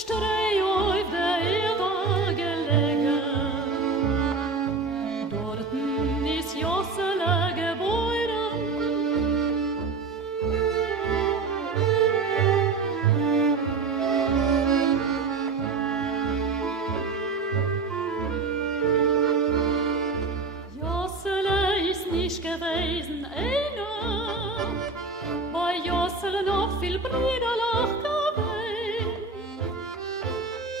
Streu auf der Erde gelegen. Dorten ist Jossele geboren. Jossele ist nicht gewesen einer, bei Jossele noch viel Brüderlach gewesen.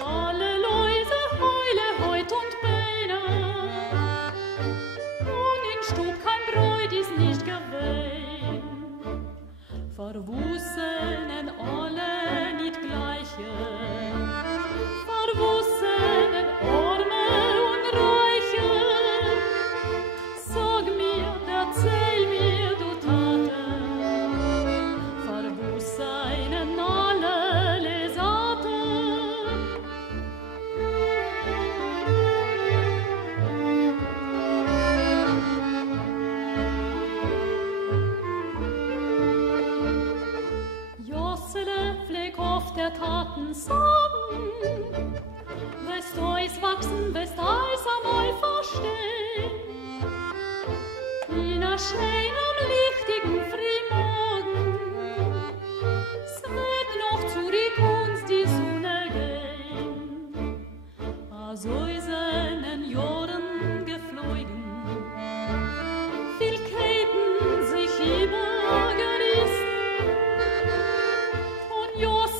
Alle Läuse heule heut und beine, und in Stub kein Bräut ist nicht gewesen. Verwussenen alle nicht gleiche, verwussenen Arme und Reiche. Sag mir, erzähl mir, du Tate, verwussenen alle Lesate. Jossele pfleg oft der Taten sagen, wirst euch wachsen, wirst alles einmal verstehen. In a schönem, lichtigen Frühmorgen, es wird noch zu die Kunst die Sonne gehen. Also seinen Jahren geflogen, viel Käten sich übergerissen, und Jossele